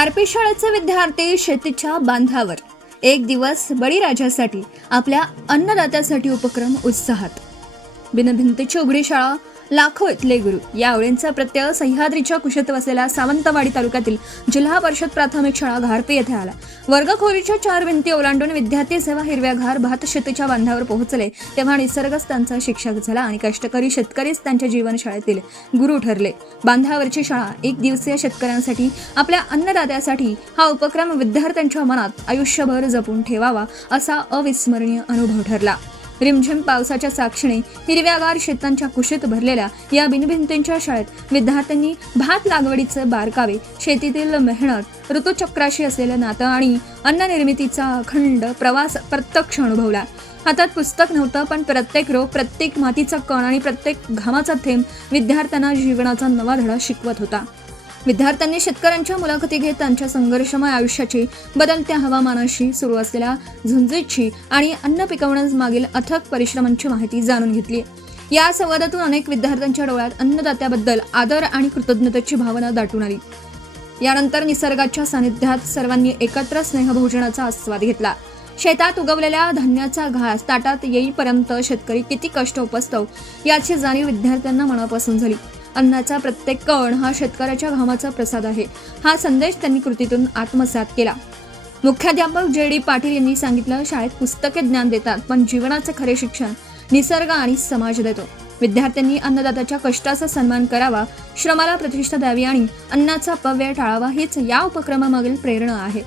खारपी शाळेचे विद्यार्थी शेतीच्या बांधावर एक दिवस बळीराजासाठी आपल्या अन्नदात्यासाठी उपक्रम उत्साहात। बिनभिंतीची उघडी शाळा, लाखो इथले गुरु या ओळींचा प्रत्यय सह्याद्रीच्या कुशीत वसलेल्या सावंतवाडी तालुक्यातील जिल्हा परिषद प्राथमिक शाळा घारपी येथे आला। वर्गखोरीच्या 4 भिंती ओलांडून विद्यार्थी जेव्हा हिरव्यागार भात शेतीच्या बांधावर पोहोचले तेव्हा निसर्गच त्यांचा शिक्षक झाला आणि कष्टकरी शेतकरीच त्यांच्या जीवनशाळेतील गुरु ठरले। बांधावरची शाळा एक दिवसीय शेतकऱ्यांसाठी आपल्या अन्नदात्यासाठी हा उपक्रम विद्यार्थ्यांच्या मनात आयुष्यभर जपून ठेवावा असा अविस्मरणीय अनुभव ठरला। रिमझिम पावसाच्या साक्षीने हिरव्यागार शेतांच्या कुशीत भरलेल्या या बिनभिंतींच्या शाळेत विद्यार्थ्यांनी भात लागवडीचे बारकावे, शेतीतील मेहनत, ऋतुचक्राशी असलेलं नातं आणि अन्न निर्मितीचा अखंड प्रवास प्रत्यक्ष अनुभवला। हातात पुस्तक नव्हतं, पण प्रत्येक रोग, प्रत्येक मातीचा कण आणि प्रत्येक घामाचा थेंब विद्यार्थ्यांना जीवनाचा नवा धडा शिकवत होता। विद्यार्थ्यांनी शेतकऱ्यांच्या मुलाखती घेत त्यांच्या संघर्षमय आयुष्याची, बदलत्या हवामानाशी सुरू असलेल्या झुंजीची आणि अन्न पिकवण्यामागील अथक परिश्रमांची माहिती जाणून घेतली। या संवादातून अनेक विद्यार्थ्यांच्या डोळ्यात अन्नदात्याबद्दल आदर आणि कृतज्ञतेची भावना दाटून आली। यानंतर निसर्गाच्या सानिध्यात सर्वांनी एकत्र स्नेहभोजनाचा आस्वाद घेतला। शेतात उगवलेल्या धान्याचा घास ताटात येईपर्यंत शेतकरी किती कष्ट उपसतो याची जाणीव विद्यार्थ्यांना मनापासून झाली। अन्नाचा प्रत्येक कण हा शेतकऱ्याच्या घामाचा प्रसाद आहे, हा संदेश त्यांनी कृतीतून आत्मसात केला। मुख्याध्यापक JD पाटील यांनी सांगितलं, शाळेत पुस्तके ज्ञान देतात, पण जीवनाचे खरे शिक्षण निसर्ग आणि समाज देतो। विद्यार्थ्यांनी अन्नदात्याच्या कष्टाचा सन्मान करावा, श्रमाला प्रतिष्ठा द्यावी आणि अन्नाचा अपव्यय टाळावा हीच या उपक्रमामागील प्रेरणा आहे।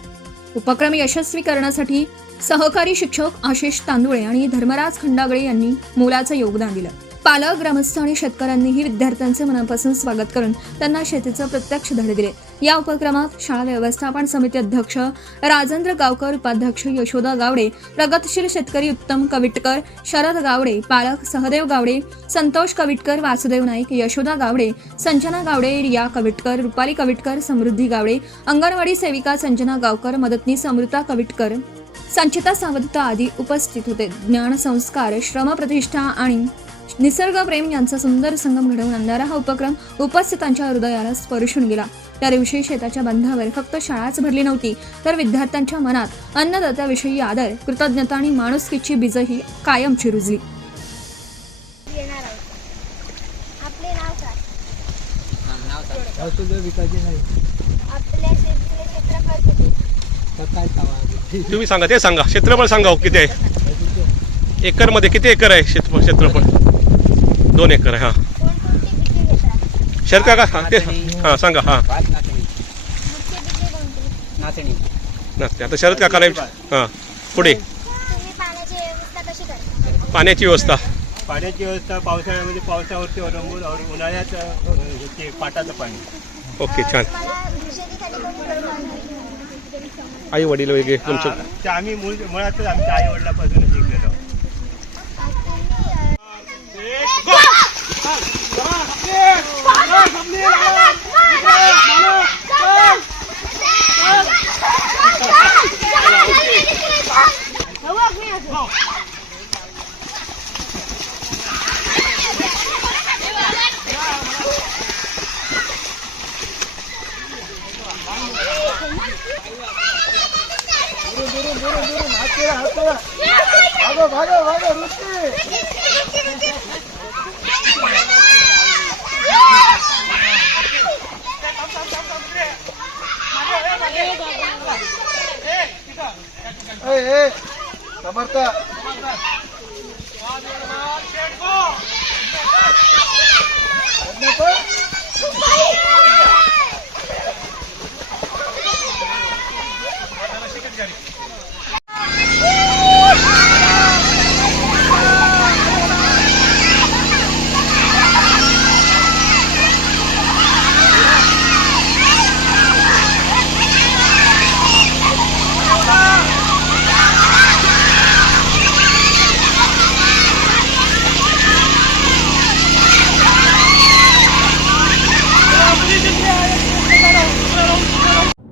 उपक्रम यशस्वी करण्यासाठी सहकारी शिक्षक आशिष तांदुळे आणि धर्मराज खंडागळे यांनी मोलाचं योगदान दिलं। पालक, ग्रामस्थ आणि शेतकऱ्यांनीही विद्यार्थ्यांचे मनापासून स्वागत करून त्यांना शेतीचे प्रत्यक्ष धडे दिले। या उपक्रमात शाळा व्यवस्थापन समिती अध्यक्ष राजेंद्र गावकर, उपाध्यक्ष यशोदा गावडे, प्रगतशील शेतकरी उत्तम कविटकर, शरद गावडे, पालक सहदेव गावडे, संतोष कविटकर, वासुदेव नाईक, यशोदा गावडे, संजना गावडे, रिया कविटकर, रुपाली कविटकर, समृद्धी गावडे, अंगणवाडी सेविका संजना गावकर, मदतनीस अमृता कविटकर, संचिता सावंत आदी उपस्थित होते। ज्ञान, संस्कार, श्रमप्रतिष्ठा आणि निसर्गप्रेम यांचा सुंदर संगम घडवून आणणारा हा उपक्रम उपस्थितांच्या हृदयाला स्पर्शून गेला। त्या दिवशी शेताच्या बांधावर फक्त शाळाच भरली नव्हती, तर विद्यार्थ्यांच्या मनात अन्नदात्याविषयी आदर, कृतज्ञता आणि माणुसकीची बीजही कायमची रुजली। तुम्ही सांगा, ते सांगा, क्षेत्रफळ सांगा किती आहे, एकर मध्ये किती एकर आहे क्षेत्रफळ? 2 एकर आहे। हा शरद काका, ते हा सांगा। हा नाचणी। आता शरद काकाला हा पुढे पाण्याची व्यवस्था पावसाळ्यामध्ये पावसावरती अवलंबून, उन्हाळ्यात पाटाचं पाणी। ओके, छान। आई वडील वगैरे तुमचं? आम्ही मुळातच आमच्या आई वडिलांपासून शिकलेलो।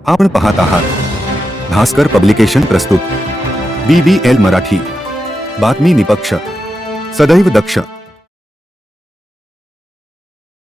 आपण पाहत आहात भास्कर पब्लिकेशन प्रस्तुत BBL मराठी, बातमी निपक्ष, सदैव दक्ष।